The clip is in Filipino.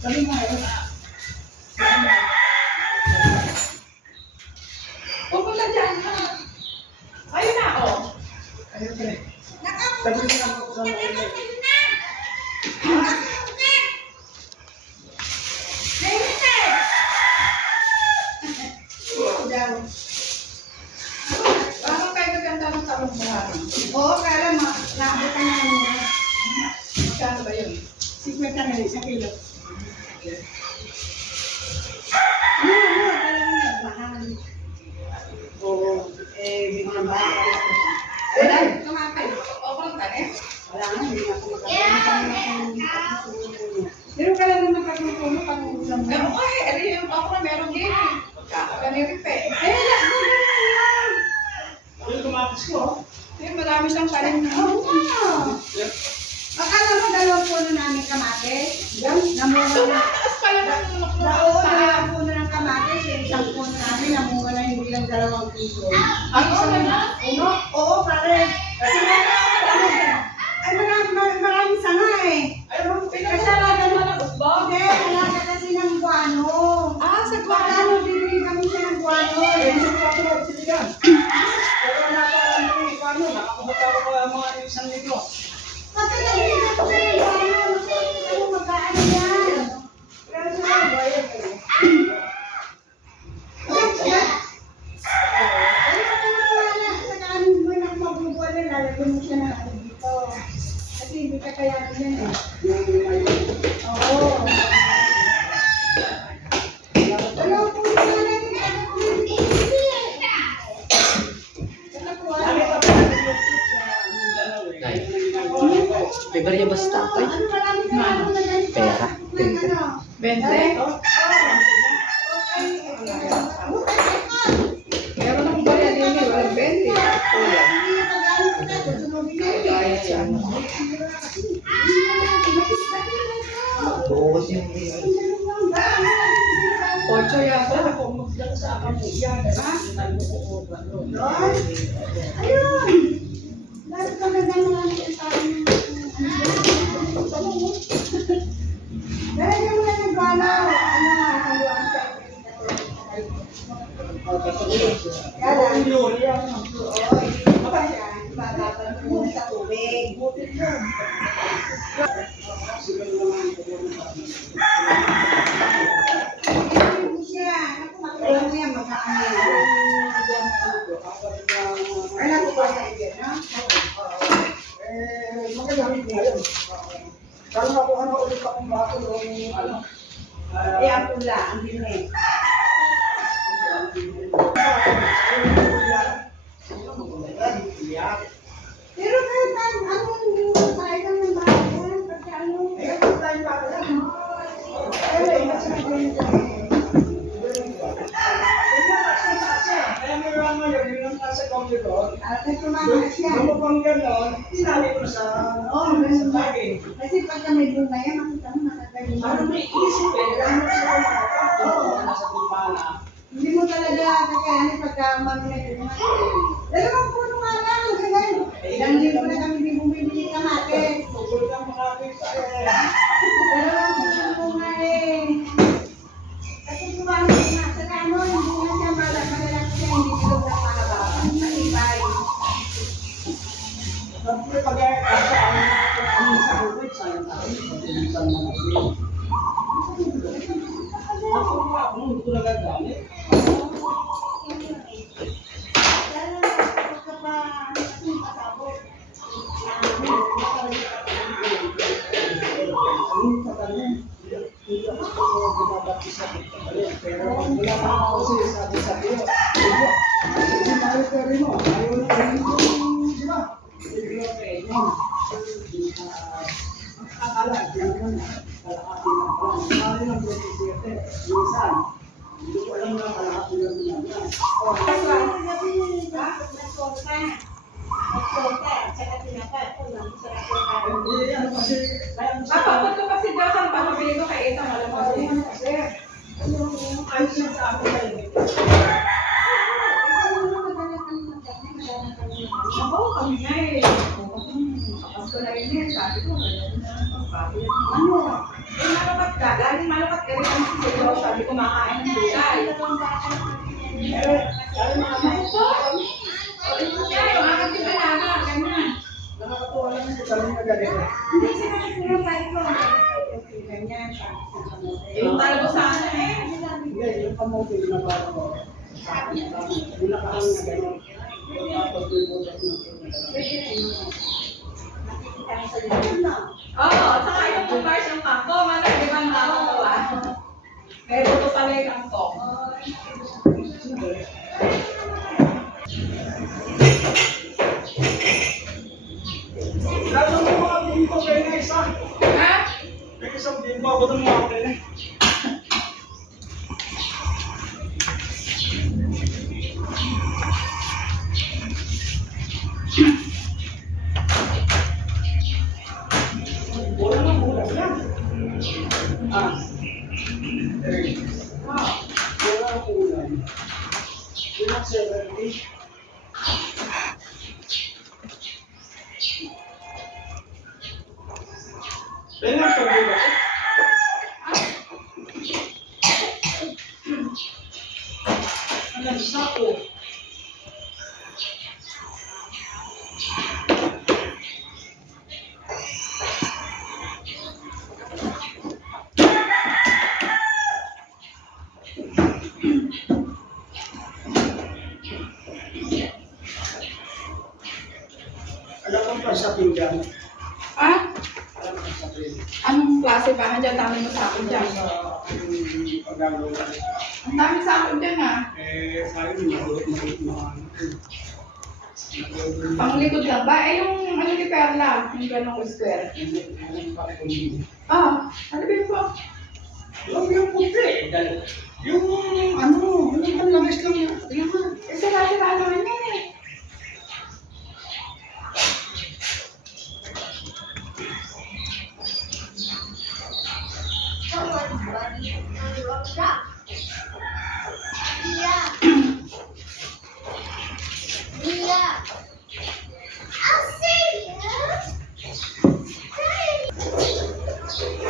Sabi mo ngayon. Pupunta dyan na. Ayun na, oh. Ayun ka. Sabi mo lang ako sa mga ito. Parang kayo ganda ng talong buharan. Oo, kaya naabutan na naman. Magkano ba yun? 50 na rin, 1 kilo. Talagang nagmahal. Oo, bigyan ba? Wala, kumakay. Obrang tanin. Wala nga, hindi na ako makakalimutan. Pero kaya naman pagkukulo pang ulam. Pero ay, yung okra meron din. Ganirip eh. Eh, wala, yan. Yung kumatis ko. Eh, marami siyang kanin na. Oo nga. Akala mo 2 puno namin kamatis? Namunga na. Taas pala ng Oo, 2 puno ng kamatis. Yung 1 puno namin, namunga na hindi lang 2 kilo. Ang isa na? Oo, pare. Kasi ay, maraming sanga eh. Ay, mga Kasalanan pinagkasalanan mo na usbog. Hindi, alaga kasi ng guano. Ah, sa Pagkano bibili kami siya ng guano Ay, eh. hindi ko ako nagsiligan. Pero naparang ko yung ano, nakakuha ko mga isang nito. Pati nabili na ko siya ng guano. Ano magkaano yan? Kaya sila, bayad kayo. Ano ka naman wala? Sa kanin mo na magbubuan na lalagyan mo siya ng ano dito. Kasi hindi ka kaya yan eh. Yung may... Oo. Ano po na lang yung ano po yung Ano po Ano ano? pa ba yung fruit sa Mindanao eh? Nay. Yung ginagawa nila eh. February basta tay. Ano marami na ano na ganito? Pera. Ano? 20. Meron akong barya din eh. Walang 20. Kulang. Kahit sa ano. Bukas yung Ocho yata. Ako magdala sa kamo. Yan, ha? Ayun! Lahat ka na gano'n ang parang dahil yung mga nagbalaw, ano nga, haluan sa kaya lang, oo, hindi ko pa siya, bababal mo sa tubig. Hindi mo siya, naku, makulang mo yan, magkaano yan. Ay, naku, pa sa ibig, no? Magagamit nga yun. Kaya nakuha na ulit akong bago yung ano. Eh, ang pula, ang binili. Pero kahit ano, hindi mo tayo ng bayan, pagka ano, Kaya may rama yun, yung nasa computer. at tumakas siya. Yung pang gano'n, sinali ko sa bagay. Kasi pagka may bunga yan, makita mo nakagaling. Ano may isip eh, ano sa mga tao, nasa timpana. Hindi mo talaga kakayanin pagka mamaya bunga. Pero kung puno nga lang, ganyan. Ilang libo na kami di bumibili kamatis. Tugol kang makakita eh. Pero ang bunga eh. Kasi tumakas na sa ano, hindi na siya malalaki siya, hindi bilog na mahaba. Matibay. Sabi ko pag-asa, ang sa ulit, sayang tayo, pag-ulitan mo na ulit. Ako nga, hindi ko nagagamit. Ang patalim, hindi ako bumabati sa pagpapalip. Pero wala pa ako kasi sabi-sabi yun. Kasi mahal ka rin mo. Ayaw na rin yung, di ba? Hindi ko kayo yun. Akala, di naman na. Kalahati ng plan. Mahal ng 27. Minsan, hindi ko alam na kalahati ng plan. Hindi, ano kasi, kaya mo sa Kapapot ko pa si Josan, pamabili ko kay Ethan. Alam mo din. ayos yan sa akin kayo. Ako, kami nga eh. Kapag ko na rin eh. Sabi ko, wala na ang pagbabayad. Ano? Eh, nakapat ka. Galing Hindi sila nagpapay ko. Ganyan. Yung talaga sana eh. Hindi, yung kamote na parang ko. Yung nakahang na gano'n. Tapos may butas na. Nakikita mo sa likod, no? Oo, saka yung kumpars yung kangkong. Ano, di ba nakakatawa? Pero ito pala yung kangkong. Lalo mo mga bimbo kayo na isa. Ha? May isang bimbo ako ng mga kayo na. Wala nang bulas yan. Ah. Wala ang ulan. Wala 70. Kaya ito bulas. Ano, sako. Alam mo pa sa pinggan. Ah? Alam mo sa pinggan. Anong klase ba? Nandiyan dami mo sa akin dyan. Sa pagagawa. Ang dami sa akin dyan ah. Sabi mo, Panglikod lang ba? Eh yung ano ni Perla, yung ganong square. Ah, ano ba yun po? Yung puti. Yung ano, yung panlangis lang yan. Eh sira-sira naman yan eh. I'll see you.